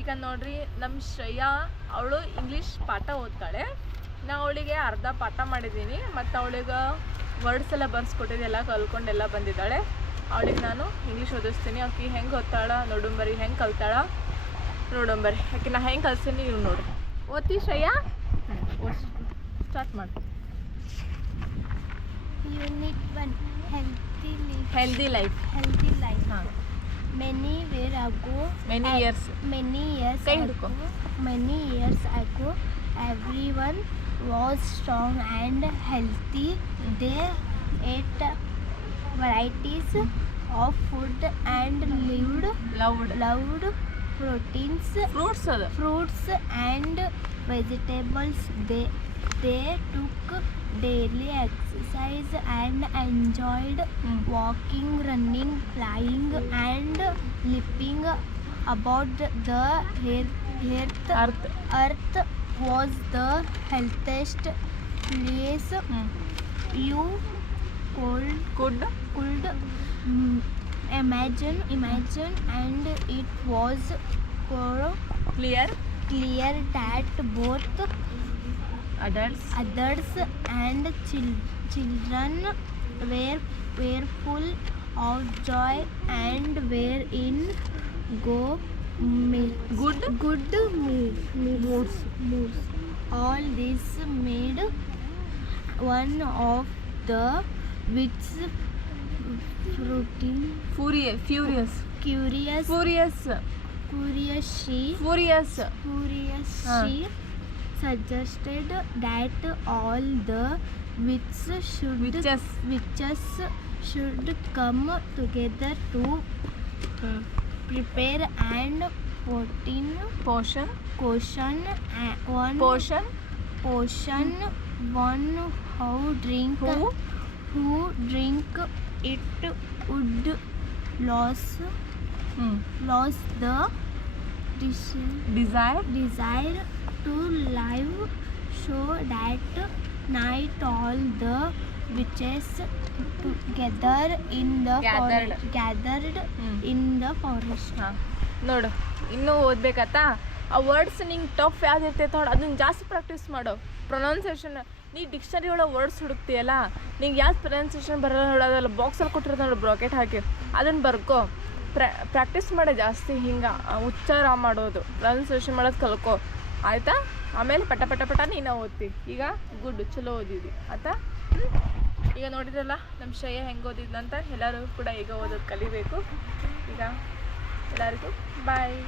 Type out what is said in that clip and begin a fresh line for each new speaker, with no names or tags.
ಈಗ ನೋಡ್ರಿ ನಮ್ಮ ಶ್ರೇಯಾ ಅವಳು ಇಂಗ್ಲೀಷ್ ಪಾಠ ಓದ್ತಾಳೆ. ನಾ ಅವಳಿಗೆ ಅರ್ಧ ಪಾಠ ಮಾಡಿದ್ದೀನಿ ಮತ್ತು ಅವಳಿಗೆ ವರ್ಡ್ಸ್ ಎಲ್ಲ ಬರ್ಸ್ಕೊಟ್ಟಿದ್ದೆ ಎಲ್ಲ ಕಲ್ಕೊಂಡೆಲ್ಲ ಬಂದಿದ್ದಾಳೆ. ಅವಳಿಗೆ ನಾನು ಇಂಗ್ಲೀಷ್ ಓದಿಸ್ತೀನಿ. ಆಕೆ ಹೆಂಗೆ ಓದ್ತಾಳ ನೋಡುಂಬರಿ ಹೆಂಗೆ ಕಲ್ತಾಳ? ನೋಡುಂಬರಿ. ಆಕೆ ನಾ ಹೆಂಗೆ ಕಲ್ಸ್ತೀನಿ ನೀವು ನೋಡ್ರಿ. ಓದ್ತಿ ಶ್ರೇಯಾ? ಸ್ಟಾರ್ಟ್ ಮಾಡಿ.
Unit one healthy life
healthy life
healthy life
ಹಾಂ.
ago many
years.
many years ago, many years ago everyone was strong and healthy. They ate varieties of food and lived
loved.
loved proteins
fruits
fruits and vegetables. They they took daily exercise and enjoyed
mm.
walking, running, flying, and leaping about the earth. Earth, earth was the healthiest place
mm.
you could
could
could mm, imagine imagine and it was
clear
clear that both
adults.
Adults and children were were full of joy and were in go
good?
good moods moods all this made one of the which fruiting.
Furious furious.
Curious.
Furious.
Furious. She furious.
Furious
she uh. Ah suggested that all the witches should
witches,
witches should come together to hmm. prepare and fourteen
potion
potion uh, one
potion
potion hmm. one who drink
who?
who drink it would lose
hmm.
lose the
desire
desire to live show that night all the witches together in the
Gathered.
forest gathered
ಹ್ಞೂ
in the forest.
ಹಾಂ. ನೋಡು ಇನ್ನೂ ಓದ್ಬೇಕಾತಾ ಆ words ನಿಂಗೆ tough ಯಾವ್ದು ಇರ್ತೈತೆ ನೋಡು ಅದನ್ನ ಜಾಸ್ತಿ ಪ್ರಾಕ್ಟೀಸ್ ಮಾಡು. ಪ್ರೊನೌನ್ಸಿಯೇಷನ್ ನೀ ಡಿಕ್ಷನರಿ ಒಳಗೆ ವರ್ಡ್ಸ್ ಹುಡುಕ್ತೀಯಲ್ಲ ನಿಂಗೆ ಯಾವ್ದು ಪ್ರೊನೌನ್ಸಿಯೇಷನ್ ಬರೋಲ್ಲ ನೋಡು ಅದೆಲ್ಲ ಬಾಕ್ಸಲ್ಲಿ ಕೊಟ್ಟಿರೋದು ನೋಡು ಬ್ರಾಕೆಟ್ ಹಾಕಿ. ಅದನ್ನು ಬರ್ಕೋ. ಪ್ರಾ ಪ್ರಾಕ್ಟೀಸ್ ಮಾಡೋ ಜಾಸ್ತಿ ಹಿಂಗೆ ಉಚ್ಚಾರ ಮಾಡೋದು ಪ್ರೊನೌನ್ಸಿಯೇಷನ್ ಮಾಡೋದು ಕಲ್ಕೋ. ಆಯಿತಾ? ಆಮೇಲೆ ಪಟ ಪಟ ಪಟ ನೀನು ಓದ್ತಿ. ಈಗ ಗುಡ್, ಚಲೋ ಓದಿದ್ವಿ ಆಯ್ತಾ? ಈಗ ನೋಡಿದ್ರಲ್ಲ ನಮ್ಮ ಶ್ರೇಯ ಹೆಂಗೆ ಓದಿದ್ಲಂತ ಎಲ್ಲರೂ ಕೂಡ ಈಗ ಓದೋದು ಕಲಿಬೇಕು. ಈಗ ಎಲ್ಲರಿಗೂ ಬಾಯ್